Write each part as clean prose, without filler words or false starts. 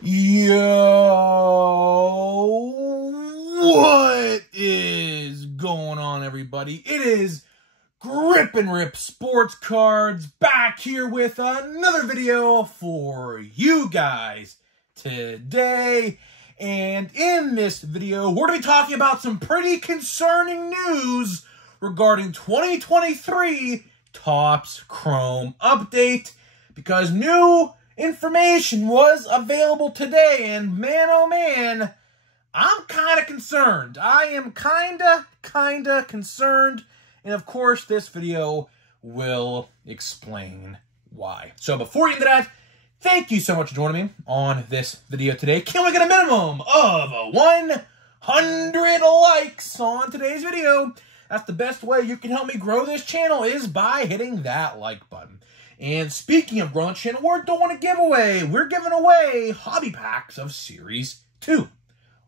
Yo, what is going on, everybody? It is Grip and Rip Sports Cards back here with another video for you guys today. And in this video, we're going to be talking about some pretty concerning news regarding 2023 Topps Chrome update, because new information was available today, and man, oh man, I'm kind of concerned. I am kind of concerned, and of course, this video will explain why. So before we get into that, thank you so much for joining me on this video today. Can we get a minimum of 100 likes on today's video? That's the best way you can help me grow this channel, is by hitting that like button. And speaking of growing the channel, we're doing a giveaway. We're giving away hobby packs of Series 2.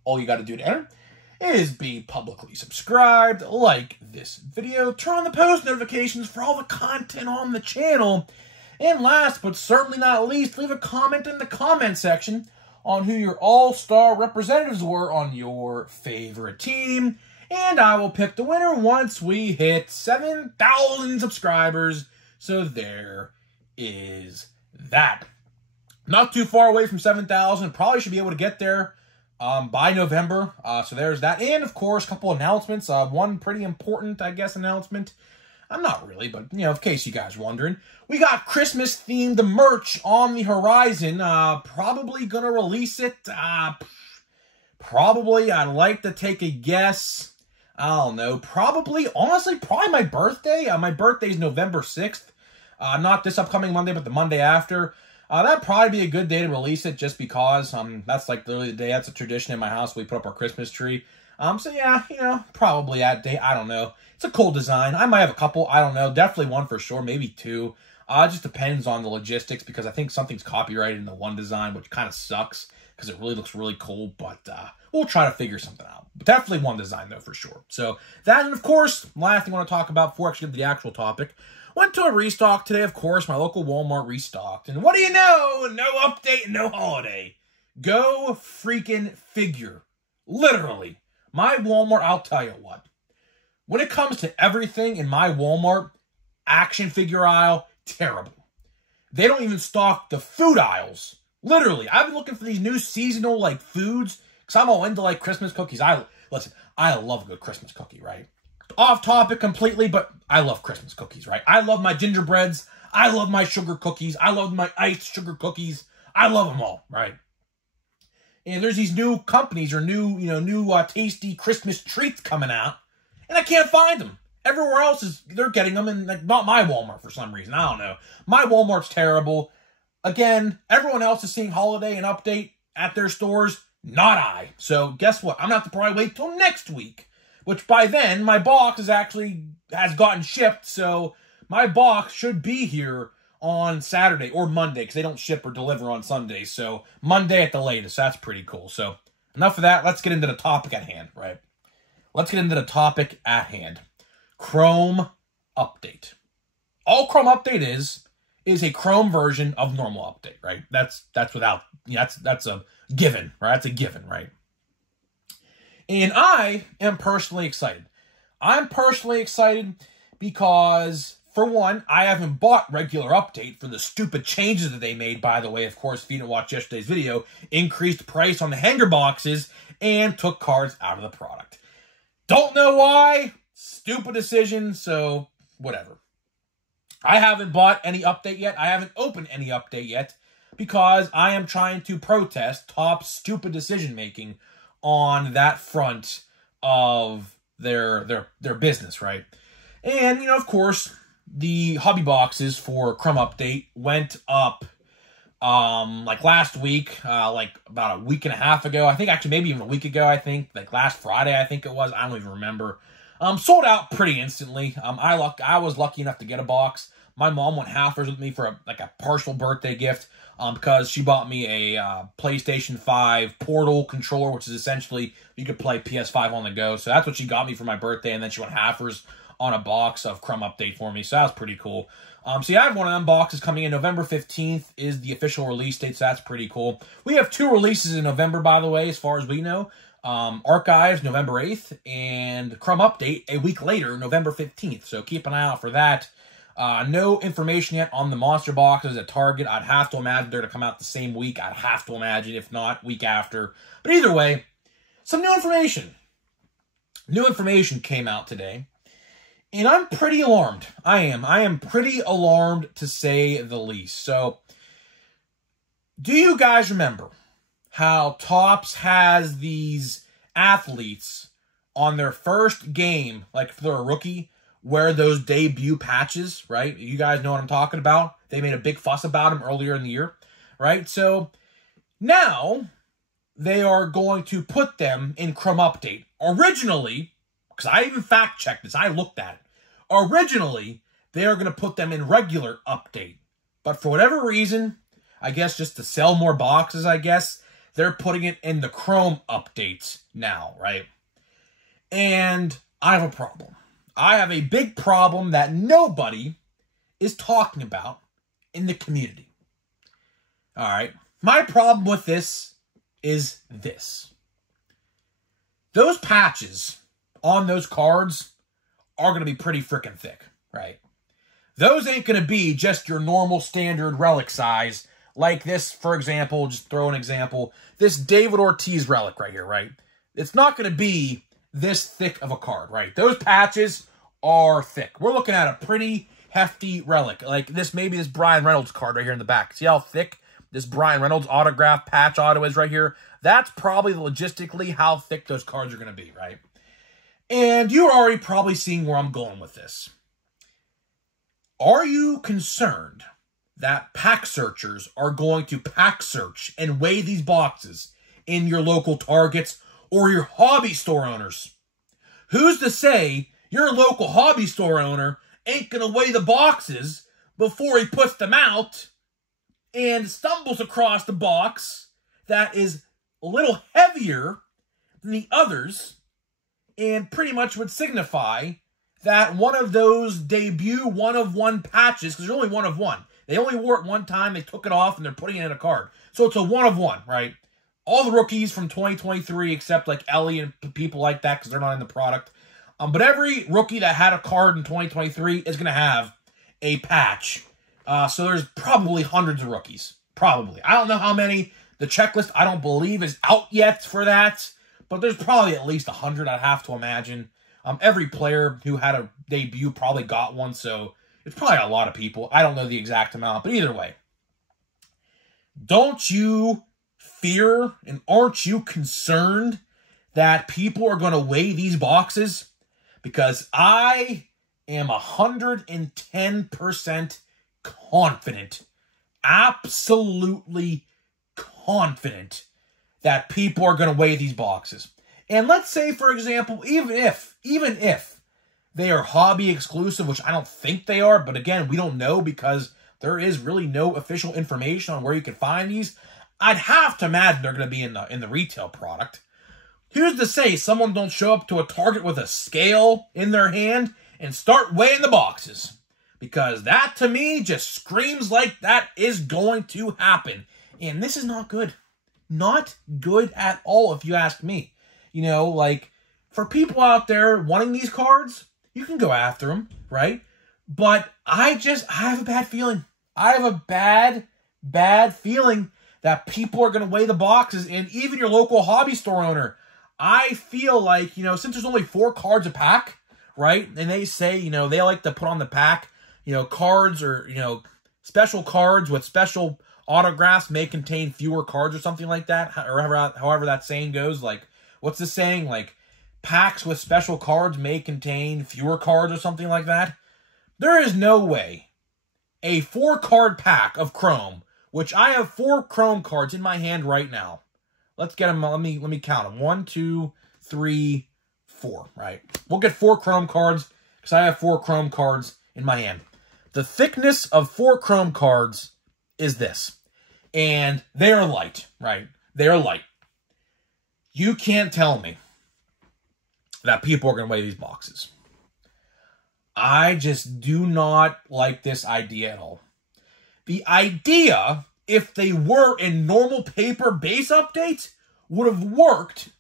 All you got to do to enter is be publicly subscribed, like this video, turn on the post notifications for all the content on the channel, and last but certainly not least, leave a comment in the comment section on who your all-star representatives were on your favorite team, and I will pick the winner once we hit 7,000 subscribers. So there is that. Not too far away from 7,000. Probably should be able to get there by November. So there's that. And, of course, a couple announcements. One pretty important, I guess, announcement. Not really, but, you know, in case you guys are wondering. We got Christmas-themed merch on the horizon. Probably going to release it. Probably, I'd like to take a guess. I don't know. Probably, honestly, probably my birthday. My birthday's November 6th. Not this upcoming Monday, but the Monday after. That'd probably be a good day to release it, just because that's like literally the day. That's a tradition in my house. We put up our Christmas tree. So yeah, you know, probably that day. I don't know. It's a cool design. I might have a couple. I don't know. Definitely one for sure. Maybe two. It just depends on the logistics, because I think something's copyrighted in the one design, which kind of sucks because it really looks really cool. But we'll try to figure something out. Definitely one design though, for sure. So that, and of course, last thing I want to talk about before I actually get to the actual topic. Went to a restock today, of course. My local Walmart restocked. And what do you know? No update, no holiday. Go freaking figure. Literally. My Walmart, I'll tell you what. When it comes to everything in my Walmart, action figure aisle, terrible. They don't even stock the food aisles. Literally. I've been looking for these new seasonal, like, foods, because I'm all into, like, Christmas cookies. Listen, I love a good Christmas cookie, right? Off topic completely, but I love Christmas cookies, right? I love my gingerbreads. I love my sugar cookies. I love my iced sugar cookies. I love them all, right? And there's these new companies or new tasty Christmas treats coming out, and I can't find them. Everywhere else they're getting them, and like, not my Walmart for some reason. I don't know. My Walmart's terrible. Again, everyone else is seeing holiday and update at their stores, not I. So guess what? I'm gonna have to probably wait till next week. Which by then, my box has gotten shipped, so my box should be here on Saturday or Monday, because they don't ship or deliver on Sundays. So Monday at the latest. That's pretty cool. So enough of that. Let's get into the topic at hand, right? Let's get into the topic at hand. Chrome update. All Chrome update is a Chrome version of normal update, right? That's a given, right? That's a given, right? And I am personally excited. I'm personally excited because, for one, I haven't bought regular update for the stupid changes that they made. By the way, of course, if you didn't watch yesterday's video, increased price on the hanger boxes and took cards out of the product. Don't know why. Stupid decision, so whatever. I haven't bought any update yet. I haven't opened any update yet because I am trying to protest Topps' stupid decision-making on that front of their business, right? And, you know, of course, the hobby boxes for Chrome update went up like last week, like about a week and a half ago. I think actually maybe even a week ago, I think. Like last Friday, I think it was. I don't even remember. Sold out pretty instantly. I was lucky enough to get a box. My mom went halfers with me for a partial birthday gift. Because she bought me a PlayStation 5 Portal controller, which is essentially you could play PS5 on the go. So that's what she got me for my birthday, and then she went halfers on a box of Crumb Update for me, so that was pretty cool. So yeah, I have one of them boxes coming in. November 15th is the official release date, so that's pretty cool. We have 2 releases in November, by the way, as far as we know. Archives, November 8th, and Crumb Update a week later, November 15th. So keep an eye out for that. No information yet on the monster boxes at Target. I'd have to imagine they're to come out the same week. I'd have to imagine, if not, week after. But either way, some new information. New information came out today. And I'm pretty alarmed. I am pretty alarmed, to say the least. So, do you guys remember how Topps has these athletes on their first game, like if they're a rookie, wear those debut patches, right? You guys know what I'm talking about. They made a big fuss about them earlier in the year, right? So, now they are going to put them in Crumb Update. Originally, because I even fact-checked this, I looked at it. Originally, they are going to put them in regular Update. But for whatever reason, I guess just to sell more boxes, I guess, they're putting it in the Chrome Updates now, right? And I have a problem. I have a big problem that nobody is talking about in the community. All right. My problem with this is this. Those patches on those cards are going to be pretty freaking thick, right? Those ain't going to be just your normal standard relic size, like this, for example, just throw an example, this David Ortiz relic right here, right? It's not going to be this thick of a card, right? Those patches are thick. We're looking at a pretty hefty relic, like this, maybe this Brian Reynolds card right here in the back. See how thick this Brian Reynolds autograph patch auto is right here? That's probably logistically how thick those cards are going to be, right? And you're already probably seeing where I'm going with this. Are you concerned that pack searchers are going to pack search and weigh these boxes in your local Targets or your hobby store owners? Who's to say your local hobby store owner ain't going to weigh the boxes before he puts them out and stumbles across the box that is a little heavier than the others, and pretty much would signify that one of those debut one-of-one patches, because there's only one of one. They only wore it one time, they took it off, and they're putting it in a card. So it's a one-of-one, right? All the rookies from 2023, except like Ellie and people like that, because they're not in the product. But every rookie that had a card in 2023 is going to have a patch. So there's probably hundreds of rookies. Probably. I don't know how many. The checklist, I don't believe, is out yet for that. But there's probably at least 100, I'd have to imagine. Every player who had a debut probably got one, so it's probably a lot of people. I don't know the exact amount, but either way. Don't you fear and aren't you concerned that people are going to weigh these boxes? Because I am 110% confident, absolutely confident, that people are going to weigh these boxes. And let's say, for example, even if they are hobby exclusive, which I don't think they are, but again, we don't know because there is really no official information on where you can find these, I'd have to imagine they're going to be in the retail product. Who's to say someone don't show up to a Target with a scale in their hand and start weighing the boxes? Because that, to me, just screams like that is going to happen. And this is not good. Not good at all, if you ask me. You know, like, for people out there wanting these cards, you can go after them, right? But I have a bad feeling. I have a bad feeling that people are going to weigh the boxes, and even your local hobby store owner. I feel like, you know, since there's only 4 cards a pack, right? And they say, you know, they like to put on the pack, you know, cards or, you know, special cards with special autographs may contain fewer cards or something like that, or however that saying goes. Like, what's the saying? Like, packs with special cards may contain fewer cards or something like that. There is no way a 4-card pack of Chrome, which I have 4 Chrome cards in my hand right now. Let's get them. Let me count them. 1, 2, 3, 4. Right. We'll get 4 Chrome cards because I have 4 Chrome cards in my hand. The thickness of 4 Chrome cards is this. And they are light, right? They are light. You can't tell me that people are going to weigh these boxes. I just do not like this idea at all. The idea, if they were in normal paper base updates, would have worked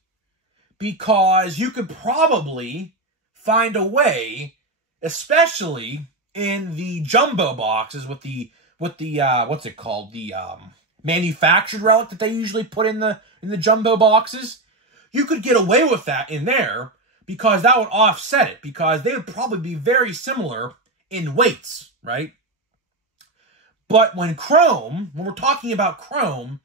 because you could probably find a way, especially in the jumbo boxes with the what's it called, the manufactured relic that they usually put in the jumbo boxes. You could get away with that in there because that would offset it, because they would probably be very similar in weights, right? But when we're talking about Chrome,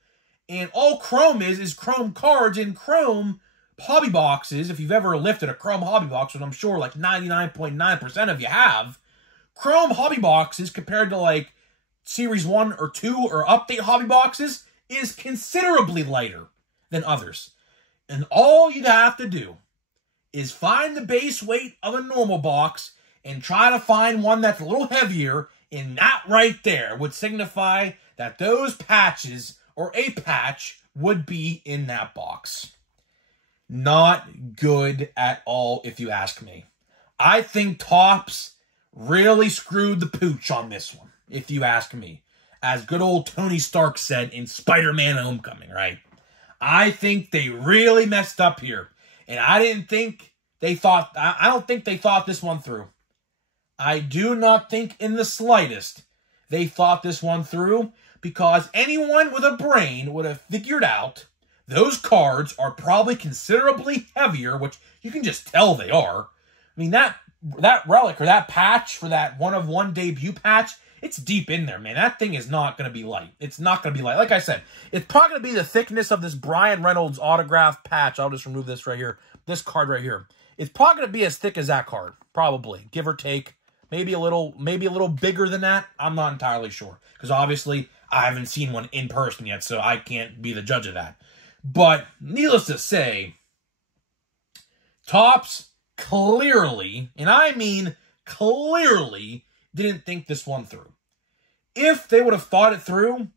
and all Chrome is Chrome cards in Chrome hobby boxes. If you've ever lifted a Chrome hobby box, which I'm sure like 99.9% of you have, Chrome hobby boxes compared to like Series 1 or 2 or Update hobby boxes is considerably lighter than others. And all you'd have to do is find the base weight of a normal box and try to find one that's a little heavier, and that right there would signify that those patches or a patch would be in that box. Not good at all, if you ask me. I think Topps really screwed the pooch on this one, if you ask me. As good old Tony Stark said in Spider-Man Homecoming, right? I think they really messed up here. And I don't think they thought this one through. I do not think in the slightest they thought this one through, because anyone with a brain would have figured out those cards are probably considerably heavier, which you can just tell they are. I mean, that relic or that patch for that 1/1 debut patch, it's deep in there, man. That thing is not going to be light. It's not going to be light. Like I said, it's probably going to be the thickness of this Brian Reynolds autograph patch. I'll just remove this right here. This card right here. It's probably going to be as thick as that card, probably, give or take. Maybe a little bigger than that. I'm not entirely sure, because obviously I haven't seen one in person yet, so I can't be the judge of that. But needless to say, Topps clearly, and I mean clearly, didn't think this one through. If they would have thought it through,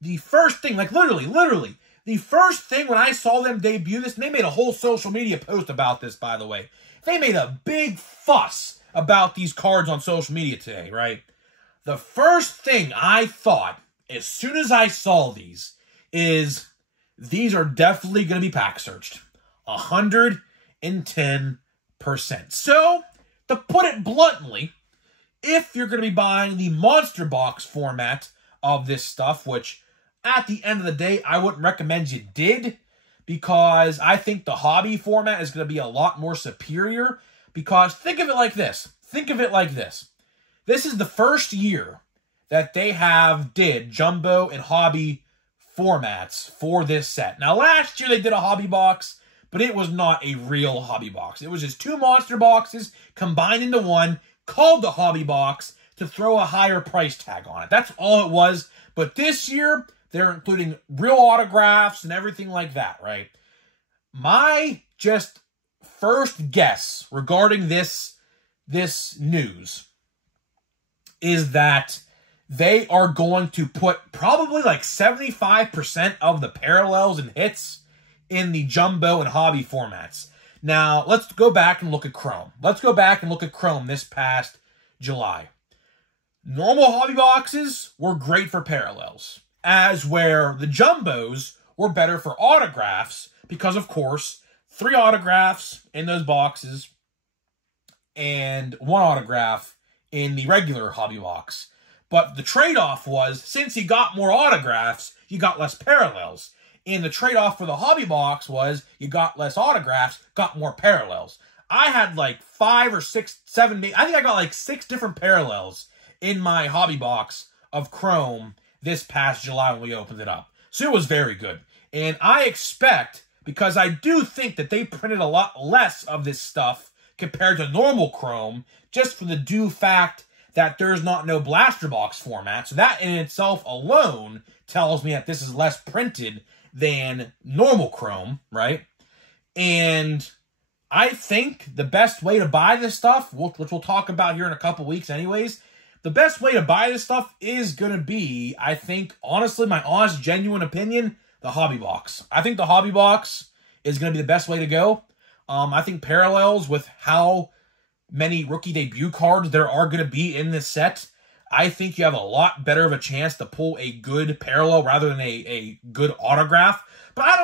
the first thing, like literally, the first thing when I saw them debut this, and they made a whole social media post about this, by the way. They made a big fuss about these cards on social media today, right? The first thing I thought, as soon as I saw these, is these are definitely going to be pack searched. 110%. So, to put it bluntly, if you're going to be buying the monster box format of this stuff, which at the end of the day, I wouldn't recommend you did, because I think the hobby format is going to be a lot more superior. Because think of it like this. This is the first year that they did jumbo and hobby formats for this set. Now, last year they did a hobby box, but it was not a real hobby box. It was just two monster boxes combined into one, called the hobby box, to throw a higher price tag on it. That's all it was. But this year, they're including real autographs and everything like that, right? My just first guess regarding this news is that they are going to put probably like 75% of the parallels and hits in the jumbo and hobby formats. Now, let's go back and look at Chrome. Let's go back and look at Chrome this past July. Normal hobby boxes were great for parallels, as where the jumbos were better for autographs, because, of course, 3 autographs in those boxes and 1 autograph in the regular hobby box. But the trade-off was, since you got more autographs, you got less parallels. And the trade-off for the hobby box was, you got less autographs, got more parallels. I had like 5 or 6, 7, I think I got like 6 different parallels in my hobby box of Chrome this past July when we opened it up. So it was very good. And I expect, because I do think that they printed a lot less of this stuff compared to normal Chrome, just for the due fact that there's no blaster box format. So that in itself alone tells me that this is less printed than normal Chrome, right? And I think the best way to buy this stuff, which we'll talk about here in a couple weeks anyways, the best way to buy this stuff is going to be, I think, honestly, my honest, genuine opinion, the hobby box. I think the hobby box is going to be the best way to go. I think parallels with how many rookie debut cards there are going to be in this set, I think you have a lot better of a chance to pull a good parallel rather than a good autograph. But I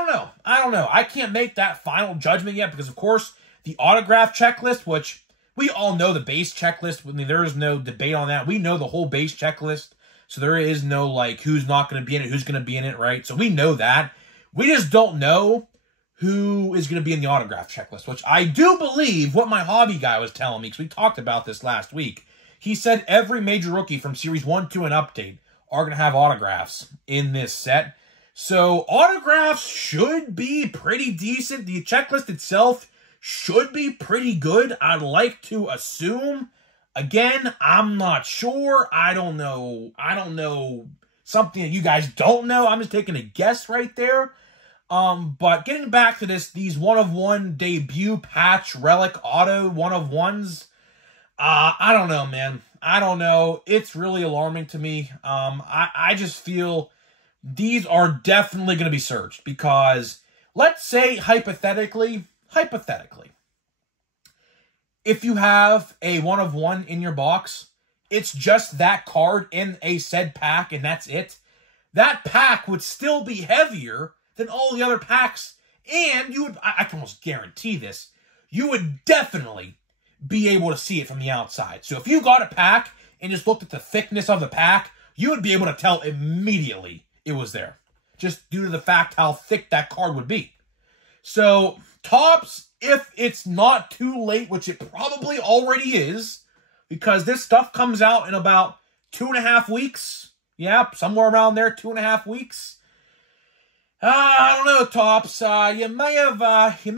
don't know. I can't make that final judgment yet because, of course, the autograph checklist, which we all know the base checklist. I mean, there is no debate on that. We know the whole base checklist. So there is no, like, who's not going to be in it, who's going to be in it, right? So we know that. We just don't know who is going to be in the autograph checklist, which I do believe what my hobby guy was telling me, because we talked about this last week. He said every major rookie from Series 1, 2, and Update are going to have autographs in this set. So autographs should be pretty decent. The checklist itself should be pretty good, I'd like to assume. Again, I'm not sure. I don't know something that you guys don't know. I'm just taking a guess right there. But getting back to these one-of-one debut patch relic auto one-of-ones, I don't know, man. I don't know. It's really alarming to me. I just feel these are definitely going to be searched because let's say hypothetically, if you have a one-of-one in your box, it's just that card in a said pack and that's it. That pack would still be heavier than all the other packs, and you would, I can almost guarantee this, you would definitely be able to see it from the outside. So if you got a pack and just looked at the thickness of the pack, you would be able to tell immediately it was there, just due to the fact how thick that card would be. So Topps, if it's not too late, which it probably already is, because this stuff comes out in about 2.5 weeks. Yeah, somewhere around there, 2.5 weeks. I don't know, Topps. You may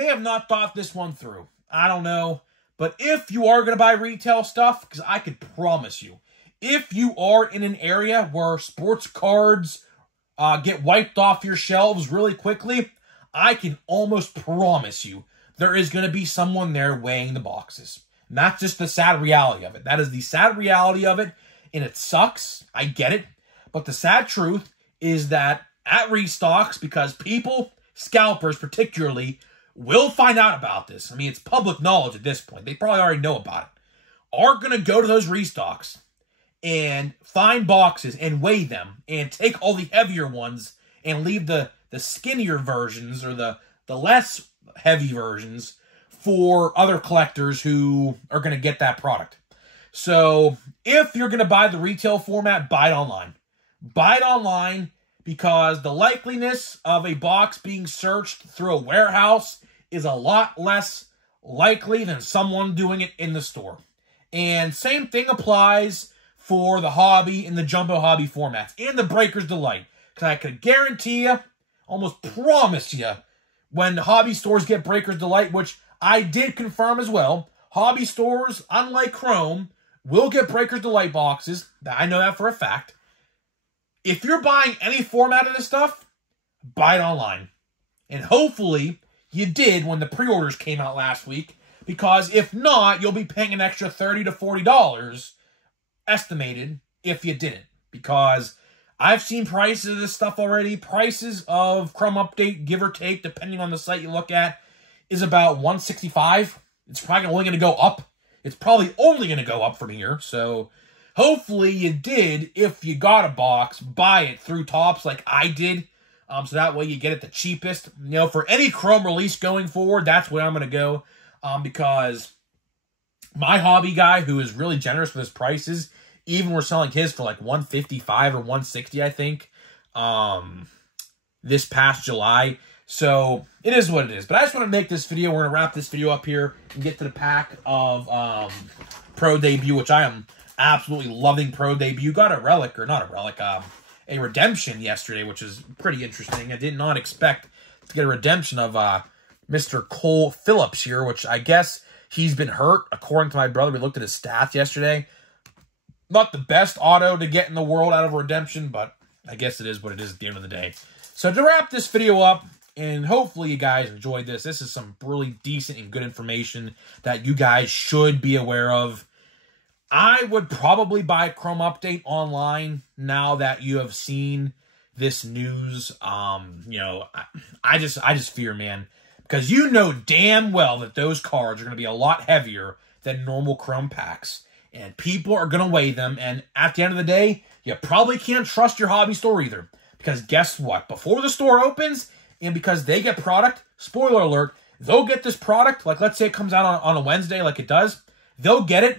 have not thought this one through. I don't know. But if you are going to buy retail stuff, because I could promise you, if you are in an area where sports cards get wiped off your shelves really quickly, I can almost promise you there is going to be someone there weighing the boxes. And that's just the sad reality of it. That is the sad reality of it, and it sucks. I get it. But the sad truth is that at restocks, because people, scalpers particularly, will find out about this. I mean, it's public knowledge at this point. They probably already know about it. Are going to go to those restocks and find boxes and weigh them and take all the heavier ones and leave the skinnier versions or the less heavy versions for other collectors who are going to get that product. So if you're going to buy the retail format, buy it online. Buy it online because the likeliness of a box being searched through a warehouse is a lot less likely than someone doing it in the store. And same thing applies for the hobby and the jumbo hobby formats and the Breaker's Delight. Because I could guarantee you, almost promise you, when hobby stores get Breaker's Delight, which I did confirm as well, hobby stores, unlike Chrome, will get Breaker's Delight boxes. I know that for a fact. If you're buying any format of this stuff, buy it online. And hopefully you did when the pre-orders came out last week, because if not, you'll be paying an extra $30 to $40 estimated if you didn't. Because I've seen prices of this stuff already. Prices of Chrome Update, give or take, depending on the site you look at, is about $165. It's probably only going to go up. It's probably only going to go up from here. So hopefully you did, if you got a box, buy it through Topps like I did. So that way you get it the cheapest. You know, for any Chrome release going forward, that's where I'm going to go. Because my hobby guy, who is really generous with his prices, even we're selling his for like $155 or $160, I think, this past July. So it is what it is. But I just want to make this video. We're going to wrap this video up here and get to the pack of Pro Debut, which I am absolutely loving. Pro Debut. Got a relic, or not a relic, a redemption yesterday, which is pretty interesting. I did not expect to get a redemption of Mr. Cole Phillips here, which I guess he's been hurt. According to my brother, we looked at his stats yesterday. Not the best auto to get in the world out of a redemption, but I guess it is what it is at the end of the day. So to wrap this video up, and hopefully you guys enjoyed this. This is some really decent and good information that you guys should be aware of. I would probably buy Chrome Update online now that you have seen this news. You know, I just fear, man, because you know damn well that those cards are going to be a lot heavier than normal Chrome packs. And people are going to weigh them. And at the end of the day, you probably can't trust your hobby store either. Because guess what? Before the store opens, and because they get product, spoiler alert, they'll get this product, like let's say it comes out on a Wednesday like it does, they'll get it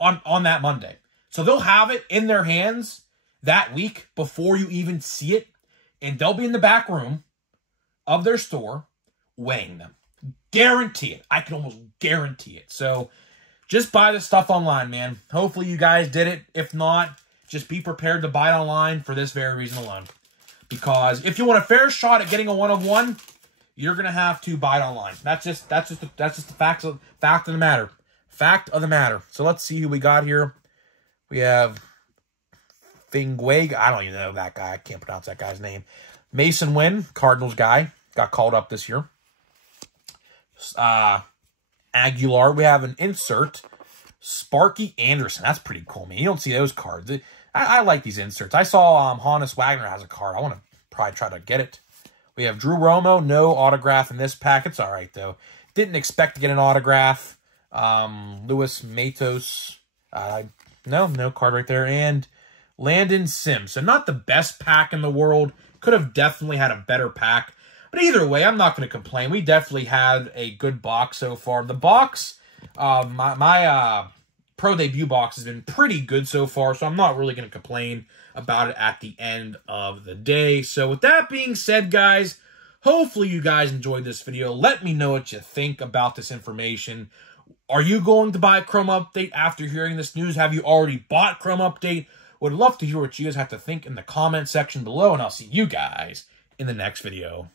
on that Monday. So they'll have it in their hands that week before you even see it. And they'll be in the back room of their store weighing them. Guarantee it. I can almost guarantee it. So just buy the stuff online, man. Hopefully you guys did it. If not, just be prepared to buy it online for this very reason alone. Because if you want a fair shot at getting a 1 of 1, you're gonna have to buy it online. That's just the fact of the matter. Fact of the matter. So let's see who we got here. We have Fingway. I don't even know that guy. I can't pronounce that guy's name. Mason Wynn, Cardinals guy, got called up this year. Aguilar. We have an insert. Sparky Anderson. That's pretty cool, man. You don't see those cards. I like these inserts. I saw Honus Wagner has a card. I want to probably try to get it. We have Drew Romo. No autograph in this pack. It's all right, though. Didn't expect to get an autograph. Luis Matos. No card right there. And Landon Sims. So not the best pack in the world. Could have definitely had a better pack. But either way, I'm not going to complain. We definitely had a good box so far. The box, my Pro Debut box has been pretty good so far, so I'm not really going to complain about it at the end of the day. So with that being said, guys, hopefully you guys enjoyed this video. Let me know what you think about this information. Are you going to buy Chrome Update after hearing this news? Have you already bought Chrome Update? Would love to hear what you guys have to think in the comment section below, and I'll see you guys in the next video.